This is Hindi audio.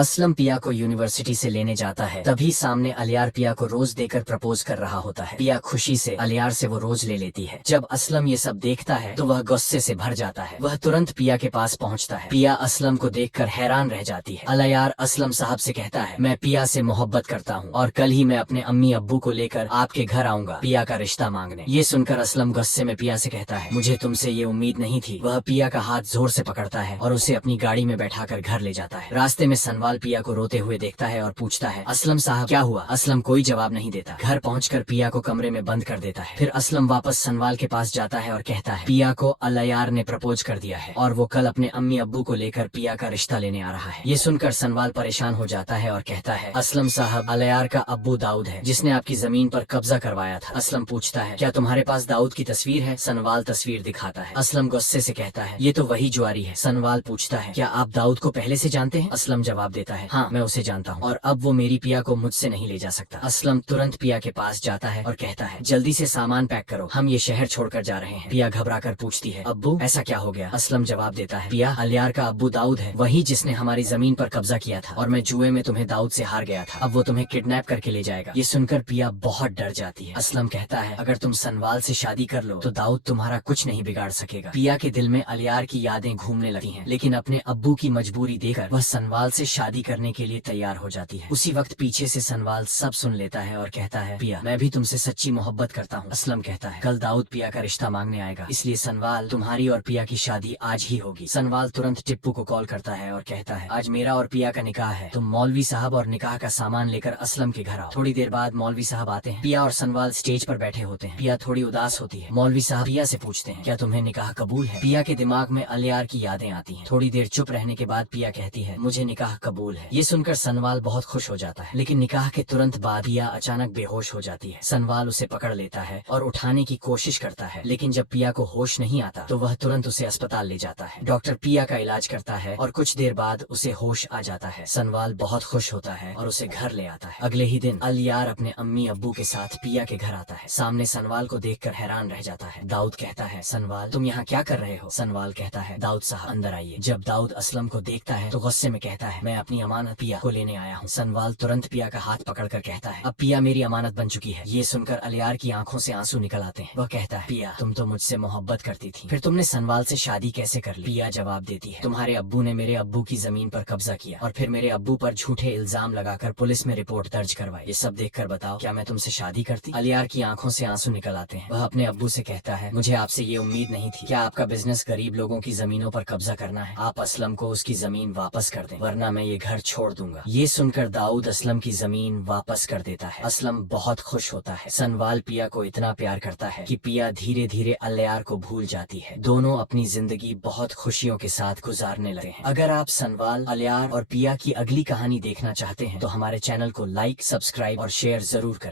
असलम पिया को यूनिवर्सिटी से लेने जाता है। तभी सामने अलियार पिया को रोज देकर प्रपोज कर रहा होता है। पिया खुशी से अलियार से वो रोज ले लेती है। जब असलम ये सब देखता है तो वह गुस्से से भर जाता है। वह तुरंत पिया के पास पहुंचता है। पिया असलम को देखकर हैरान रह जाती है। अलियार असलम साहब से कहता है, मैं पिया से मोहब्बत करता हूँ और कल ही मैं अपने अम्मी अब्बू को लेकर आपके घर आऊंगा पिया का रिश्ता मांगने। ये सुनकर असलम गुस्से में पिया से कहता है, मुझे तुमसे ये उम्मीद नहीं थी। वह पिया का हाथ जोर से पकड़ता है और उसे अपनी गाड़ी में बैठाकर घर ले जाता है। रास्ते में सनवाल पिया को रोते हुए देखता है और पूछता है, असलम साहब क्या हुआ? असलम कोई जवाब नहीं देता। घर पहुंचकर पिया को कमरे में बंद कर देता है। फिर असलम वापस सनवाल के पास जाता है और कहता है, पिया को अलियार ने प्रपोज कर दिया है और वो कल अपने अम्मी अब्बू को लेकर पिया का रिश्ता लेने आ रहा है। ये सुनकर सनवाल परेशान हो जाता है और कहता है, असलम साहब अलियार का अब्बू दाऊद है जिसने आपकी जमीन पर कब्जा करवाया था। असलम पूछता है, क्या तुम्हारे पास दाऊद की तस्वीर है? सनवाल तस्वीर दिखाता है। असलम गुस्से से कहता है, ये तो वही जुआरी है। सनवाल पूछता है, क्या आप दाऊद को पहले से जानते हैं? असलम जवाब देता है, हाँ मैं उसे जानता हूँ और अब वो मेरी पिया को मुझसे नहीं ले जा सकता। असलम तुरंत पिया के पास जाता है और कहता है, जल्दी से सामान पैक करो, हम ये शहर छोड़कर जा रहे हैं। पिया घबराकर पूछती है, अब्बू ऐसा क्या हो गया? असलम जवाब देता है, पिया अलियार का अब्बू दाऊद है, वही जिसने हमारी जमीन पर कब्जा किया था और मैं जुए में तुम्हें दाऊद से हार गया था। अब वो तुम्हें किडनैप करके ले जाएगा। ये सुनकर पिया बहुत डर जाती है। असलम कहता है, अगर तुम सनवाल से शादी कर लो तो दाऊद तुम्हारा कुछ नहीं बिगाड़ सकेगा। पिया के दिल में अलियार की यादें घूमने लगती हैं, लेकिन अपने अब्बू की मजबूरी देखकर वह सनवाल से शादी करने के लिए तैयार हो जाती है। उसी वक्त पीछे से सनवाल सब सुन लेता है और कहता है, पिया मैं भी तुमसे सच्ची मोहब्बत करता हूँ। असलम कहता है, कल दाऊद पिया का रिश्ता मांगने आएगा, इसलिए सनवाल तुम्हारी और पिया की शादी आज ही होगी। सनवाल तुरंत टिप्पू को कॉल करता है और कहता है, आज मेरा और पिया का निकाह है, तुम मौलवी साहब और निकाह का सामान लेकर असलम के घर आओ। थोड़ी देर बाद मौलवी साहब आते हैं। पिया और सनवाल स्टेज पर बैठे होते हैं। पिया थोड़ी उदास होती है। मौलवी साहब पिया से पूछते हैं, क्या तुम्हें निकाह कबूल है? पिया के दिमाग में अलियार की यादें आती हैं। थोड़ी देर चुप रहने के बाद पिया कहती है, मुझे निकाह कबूल है। ये सुनकर सनवाल बहुत खुश हो जाता है, लेकिन निकाह के तुरंत बाद पिया अचानक बेहोश हो जाती है। सनवाल उसे पकड़ लेता है और उठाने की कोशिश करता है, लेकिन जब पिया को होश नहीं आता तो वह तुरंत उसे अस्पताल ले जाता है। डॉक्टर पिया का इलाज करता है और कुछ देर बाद उसे होश आ जाता है। सनवाल बहुत खुश होता है और उसे घर ले आता है। अगले ही दिन अलियार अपने अम्मी अब्बू के साथ पिया के घर आता है। सामने सनवाल को देखकर हैरान रह जाता है। दाऊद कहता है, सनवाल तुम यहाँ क्या कर रहे हो? सनवाल कहता है, दाऊद साहब अंदर आइए। जब दाऊद असलम को देखता है तो गुस्से में कहता है, मैं अपनी अमानत पिया को लेने आया हूँ। सनवाल तुरंत पिया का हाथ पकड़कर कहता है, अब पिया मेरी अमानत बन चुकी है। ये सुनकर अलियार की आंखों से आंसू निकल आते हैं। वह कहता है, पिया तुम तो मुझसे मोहब्बत करती थी, फिर तुमने सनवाल से शादी कैसे कर ली? पिया जवाब देती है, तुम्हारे अब्बू ने मेरे अब्बू की जमीन पर कब्जा किया और फिर मेरे अब्बू पर झूठे इल्जाम लगाकर पुलिस में रिपोर्ट दर्ज करवाई। ये सब देखकर बताओ, क्या मैं तुमसे शादी करती? अलियार की आंखों से आंसू निकल आते हैं। वह अपने अब्बू से कहता है, मुझे आपसे ये उम्मीद नहीं थी। क्या आपका बिजनेस गरीब लोगों की जमीनों पर कब्जा करना है? आप असलम को उसकी जमीन वापस कर दें, वरना मैं ये घर छोड़ दूंगा। ये सुनकर दाऊद असलम की जमीन वापस कर देता है। असलम बहुत खुश होता है। सनवाल पिया को इतना प्यार करता है कि पिया धीरे धीरे अलियार को भूल जाती है। दोनों अपनी जिंदगी बहुत खुशियों के साथ गुजारने लगे हैं। अगर आप सनवाल, अलियार और पिया की अगली कहानी देखना चाहते हैं तो हमारे चैनल को लाइक, सब्सक्राइब और शेयर जरूर करें।